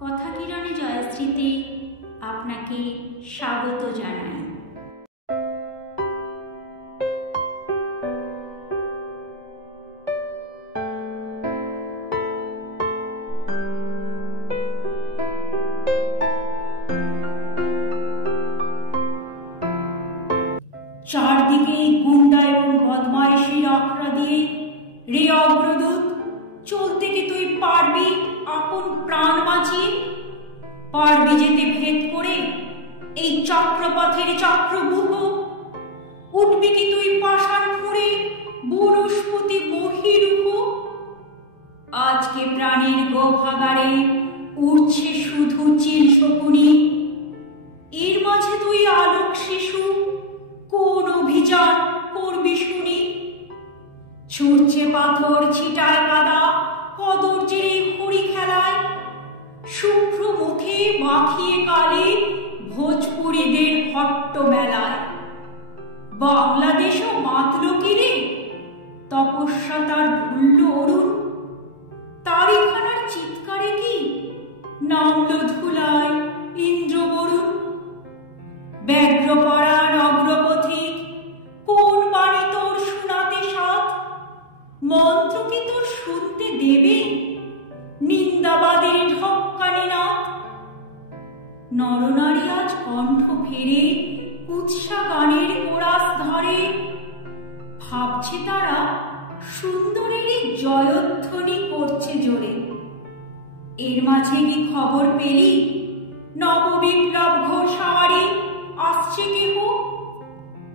কথা কিরণে জয়শ্রীতে আপনাকে স্বাগত জানাই। চারদিকে গুন্ডা এবং বদমাইশির আখড়া দিয়ে রে অগ্রদূত, চলতে কি তুই পারবি আপন প্রাণ বাঁচিয়ে? পারবি যেতে ভেদ করে এই চক্রপথের চক্রব্যূহ? উঠবি কি তুই পাষাণ ফুঁড়ে বনস্পতি মহিরূহ? আজকে প্রাণের গোভাগারে উঠছে শুধু চিল শকুনি, এর মাঝে তুই আলোক শিশু কোন অভিযান করবি শুনি? ছুটছে পাথর ছিটায় কাদা কদর্যের এই হরি খেলায়, শুভ্র মুখে মাখিয়ে কালে ভোজপুরীদের হট্ট বেলায়। বাংলাদেশও মাতল কিরে, তপস্যা তার ভুলল অরুণ, তারিখানার চিৎকারে কি নামল ধুলায় ইন্দ্রবরুণ? ব্যগ্রপরাণ অগ্রপথিক, কোন বাণী তোর শোনাতে সাথ? মন্ত্র কি তোর শুনতে দেবে নিন্দাবাদের ঢক্কানি নাথ? নরনারী আজ কণ্ঠ ফেরে উৎসা গানের কোরাস ধরে, ভাবছে তারা সুন্দরীরই জয়ধ্বনি করছে জোরে। এর মাঝে কি খবর পেলি নববিপ্লব ঘোষাওয়ারি আসছে কেহ?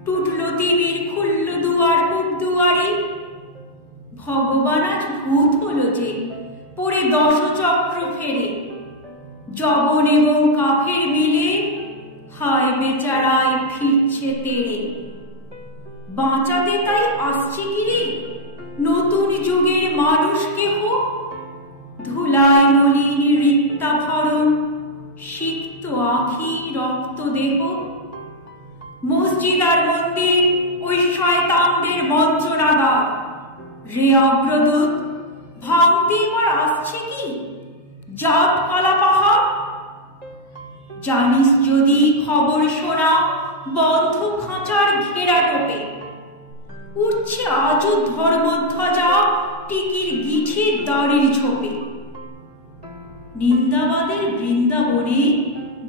টুটল তিমির খুলল দুয়ার দুয়ারি, ভগবান আজ ভূত হলো যে পড়ে দশচক্র ফেরে। জবন এবং কাফের মিলে হায় বেচারায় ফিরছে তেড়ে। বাঁচাতে তাই আসছে কিরে নতুন যুগের মানুষ কেহ? ধুলায় মলিন রিক্তাভরণ, সিক্ত আখি রক্ত দেহ। মসজিদ আর মন্দির ওই শয়তানদের বঞ্চনাগার, রে অগ্রদূত ভাঙতে এবার আসছে কি জাত কালা পাহাড়? জানিস যদি খবর শোনা বন্ধ খাঁচার ঘেরা টোপে, উঠছে আজও ধর্মধ্বজা টিকির গিঠির দাড়ির ঝোপে। নিন্দাবাদের বৃন্দাবনে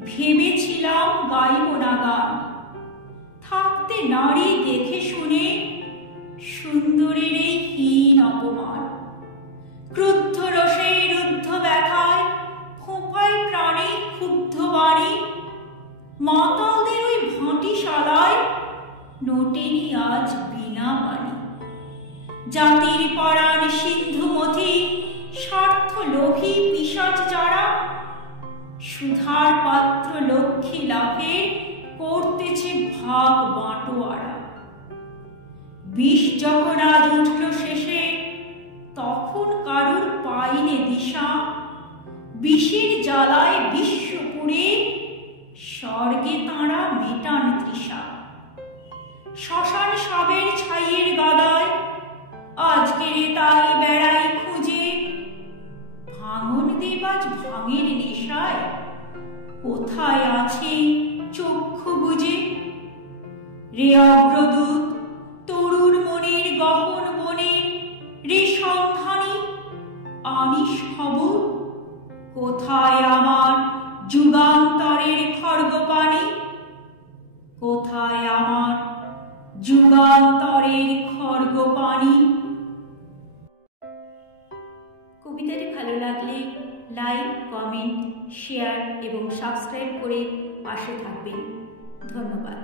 ভেবেছিলাম গাইব না গান, থাকতে নারী দেখে শুনে সুন্দরের এই হীন অপমান। ক্রুদ্ধ রসে রুদ্ধ ব্যথায় ফোঁপায় প্রাণে ক্ষুব্ধ বাণী, মাতালদের ওই ভাঁটিশালায় নোটেনি আজ বিনা বাণী। জাতির পরাণ সিন্ধুমথি স্বার্থ লোভী পিশাচ যারা, সুধার পাত্র লক্ষ্মী লাভে করতেছে ভাগ বাঁটোয়ারা। বিষ যখন আজ উঠল শেষে, তখন কারুর পাইনে দিশা। বিষের জ্বালায় বিশ্বপুরে স্বর্গে তাঁরা মেটান তৃষা। শ্মশান সাবের ছাইয়ের গাদায় আজকে রে তাই বেড়াই খুঁজে। ভাঙন দেবাজ ভাঙের নেশায় কোথায় আছে চক্ষু বুঝে? রে অগ্রদূত তরুণ মনের গহন বনে রে সন্ধানী, আনিস খবর কোথায় আমার যুগান্তরের খড়গপাণি? কোথায় আমার যুগান্তরের খড়গপাণি? কবিতাটি ভালো লাগলে লাইক, কমেন্ট, শেয়ার এবং সাবস্ক্রাইব করে পাশে থাকবেন। ধন্যবাদ।